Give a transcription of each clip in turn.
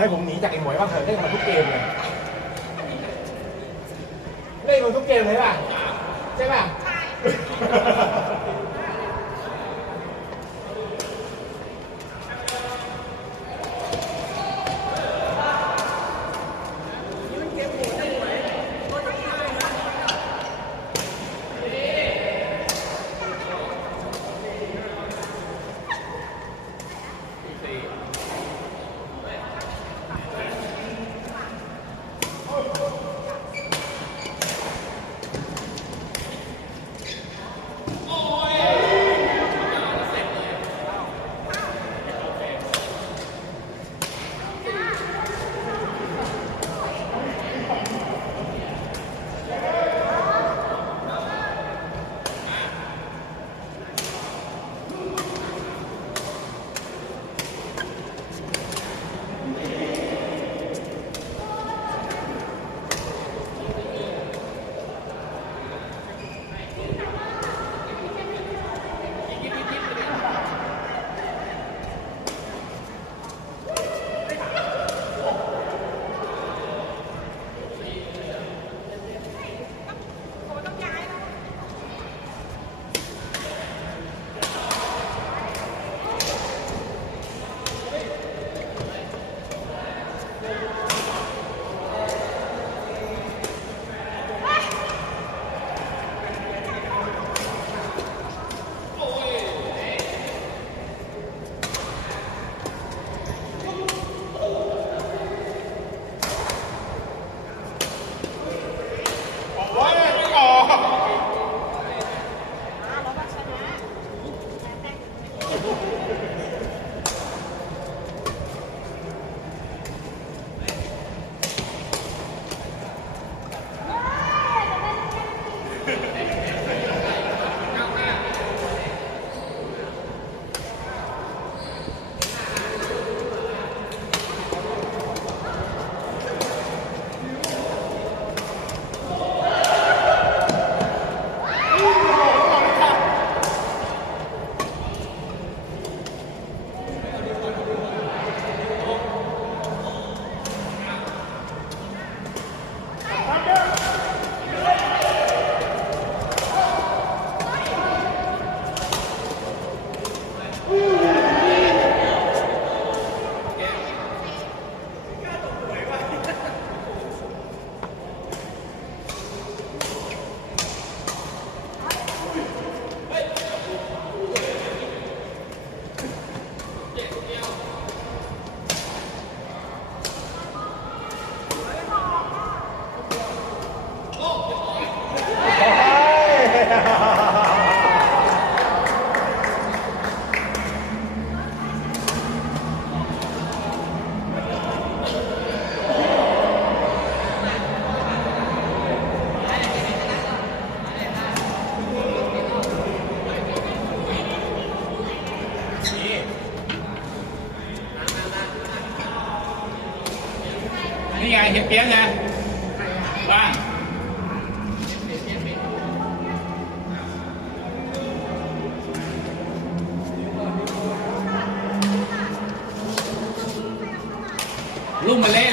ให้ผมหนีจากไอ้หมวยบ้างเถอะเล่นมาทุกเกมเลยเล่นมาทุกเกมเลยป่ะใช่ป่ะ งเห็ดเปี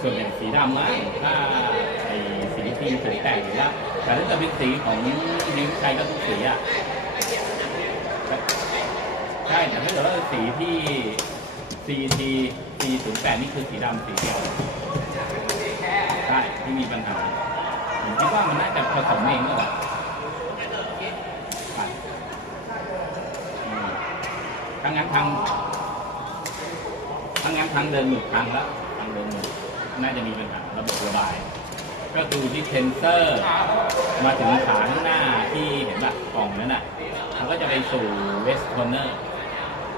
ส่วนอย่างสีดำนะถ้าไอ้สีที่ถูกแต่งอยู่แล้วแต่ถ้าจะเป็นสีของนิ้วชัยก็ทุกสีอะใช่แต่ถ้าเกิดว่าสีที่ CT C 0 8นี่คือสีดำสีเดียวใช่ที่มีปัญหาผมคิดว่ามันน่าจะผสมเองหรือเปล่ารง้างั้นทางถ้างั้นทางเดินหมึกพังแล้วทางเดินหมึก น่าจะมีปัญหาระบบระบาย ก็ดูที่เทนเซอร์มาถึงขาข้างหน้าที่เห็นแบบกล่องนั้นน่ะมันก็จะไปสู่เวสโทเนอร์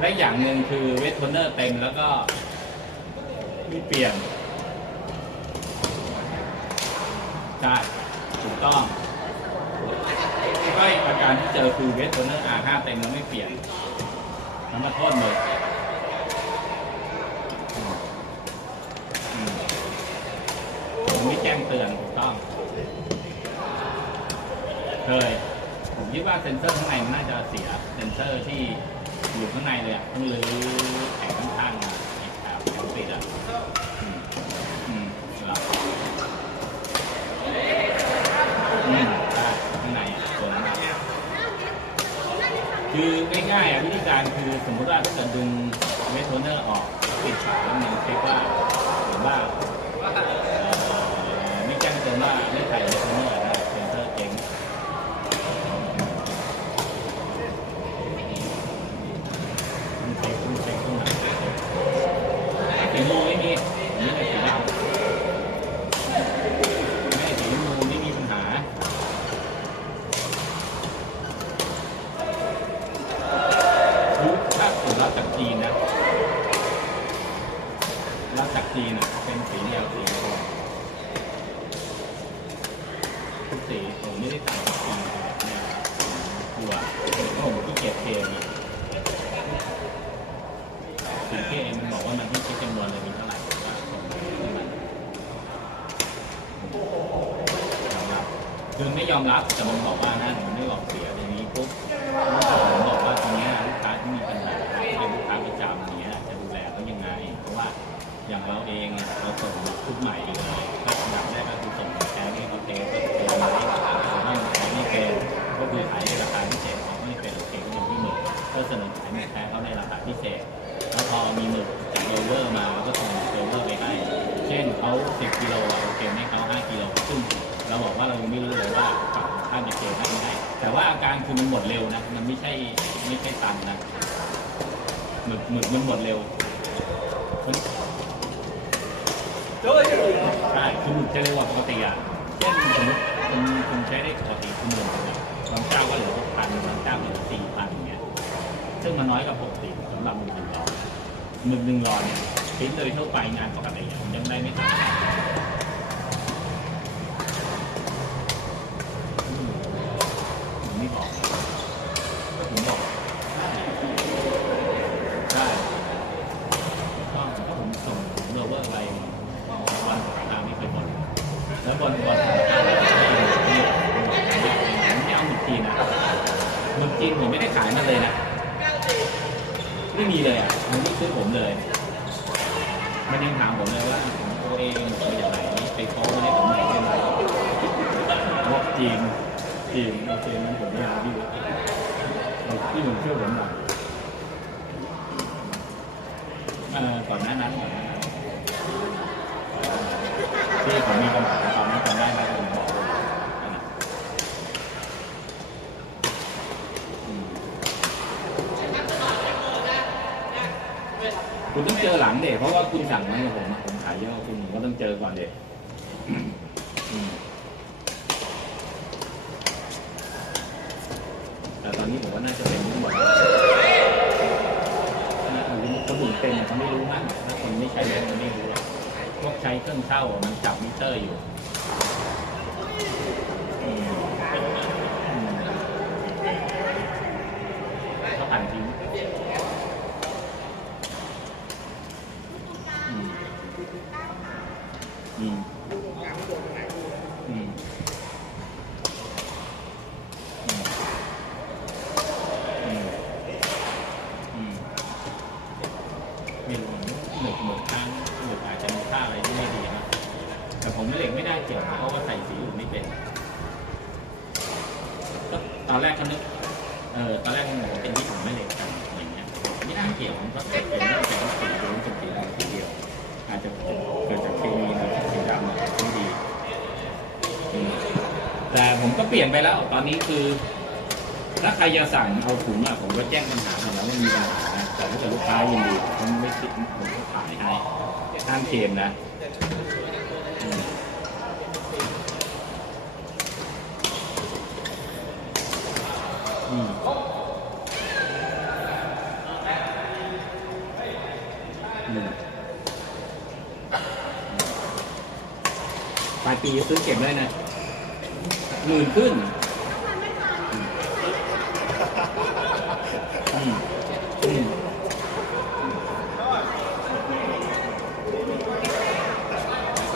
และอย่างหนึ่งคือเวสโทเนอร์เต็มแล้วก็มีเปลี่ยนใช่ถูกต้องก็อีกประการที่เจอคือเวสโทเนอร์ R5 เต็มแล้วไม่เปลี่ยนน้ำมาโทษหมด มไม่แจ้งเตือนถูกต้อง เคย ผมคิดว่าเซ็นเซอร์ข้างในมันน่าจะเสีย เซ็นเซอร์ที่อยู่ข้างในเลยอะต้องรื้อแผงข้างๆมาไอ้แถบแผงปิดอะอืมอืมครับอืมข้างในอะตัวนั้นคือง่ายๆอะวิธีการคือสมมุติว่าถ้าเกิดดึงเวทโทนเนอร์ออกปิดฝาแล้วมันเช็คว่าหรือว่าเอ่อ ไม่แจ้งเตือนว่ไม่ใส่เนเนอนะเซ็นเซอร์เจ๊งคุณเช็คคุณเช็คตรงไหนสีมูไม่มีนี่เป็นสีดำไม่สีมูไม่มีปัญหารู้ถ้าผมรับจากจีนนะรับจากจีนอะเป็นสีเดียวสี คือไม่ยอมรับแต่ผมบอกว่านะผมไม่บอกเสียทีนี้ปุ๊บผมบอกว่าตรงนี้ลูกค้าที่มีปัญหาเป็นลูกค้าประจำอย่างเงี้ยจะดูแลเขายังไง เพราะว่าอย่างเราเองเราส่งชุดใหม่ไปเลยก็อันดับแรกก็คือส่งแชร์ให้เขาเทสก็เทไหมถ้ามันขายไม่เป็นก็คือขายในราคาพิเศษเขาไม่เป็นโอเคก็ยังที่หนึ่งก็เสนอขายหมึกแท้เขาในราคาพิเศษแล้วพอมีหมึกจากโรเวอร์มาเราก็ส่งโรเวอร์ไปให้ เช่นเขา10กิโลโอเคให้เขา5กิโลซึ่ง เราบอกว่าเรายังไม่รู้เลยว่าฝั่งข้ามจะเจได้ไม่ได้ แต่ว่าอาการคือมันหมดเร็วนะ มันไม่ใช่ไม่ใช่ตันนะหมึกหมึกมันหมดเร็วใช่คือหมึกจะเร็วกว่าปกติอะเช่นสมมติคุณคุณใช้ได้ปกติคุณหมื่นหนึ่งอะบางเจ้าก็เหลือหกพันบางเจ้าเหลือสี่พันอย่างเงี้ย ซึ่งมันน้อยกว่าปกติสำหรับหมึกหนึ่งหลอหมึกหนึ่งหลอเนี่ยพิมพ์โดยทั่วไปงานปกติอะยังได้ไม่ถึงอืมผมไม่บอกผมบอกใช่ก็ก็ผมส่งผมเลเวอร์ไปวันสงกรานต์ไม่เคยบ่น แล้วบอลบอลสงกรานไม่ไม่เอาหมึกจีนนะหมึกจีนผมไม่ได้ขายมันเลยนะไม่มีเลยอะมันไม่ซื้อผมเลย มันยังถามผมเลยว่าตัวเองมาจากไหนไปฟ้องมาให้ผมหน่อยได้ไหมบอกจีนจีนโอเคงั้นผมไม่เอาพี่พี่ผมช่วยผมหน่อยเอ่อก่อนหน้านั้นก่อนหน้านั้นที่ผมมีปัญหาตอนนั้นจำได้ไหมผมบอกเลยนั่นน่ะอืม คุณต้องเจอหลังเด็เพราะว่าคุณสั่งมาให้ผมอะผมขายเยอะกว่าคุณผมก็ต้องเจอก่อนเด็อืมแต่ตอนนี้ผมว่าน่าจะเป็นทั้งหมดนะคนอื่นเป็นอะเขาไม่รู้มั้งถ้าคนไม่ใช้มันไม่รู้หรอกพวกใช้เครื่องเช่าอะมันจับมิเตอร์อยู่อืมอืมก็ผ่านทิ้ง อืมอืมอืมอืมไม่รู้หมึกหมึกข้างหมึกอาจจะมีค่าอะไรที่ไม่ดีนะแต่ผมเหล็กไม่น่าเกี่ยวนะเพราะว่าใส่สีอื่นไม่เป็นก็ตอนแรกก็นึกเออตอนแรกผมบอกว่าเป็นที่ผมไม่เหล็กกันอย่างเงี้ยไม่น่าเกี่ยวมันก็เป็นเรื่องของสีรู้สึกสีดำสีเดียว อาจจะเกิดจากเคมี หรือสีดำอะไม่ดีอืมแต่ผมก็เปลี่ยนไปแล้ว ตอนนี้คือ ถ้าใครจะสั่งเอาถุงอะผมก็แจ้งปัญหามาแล้วว่ามีปัญหานะแต่ถ้าเกิดลูกค้ายินดีผมไม่ติดผมก็ขายให้ห้ามเคลมนะอืมอืม อืม ลายปีซื้อเก็บได้นะหมื่นขึ้น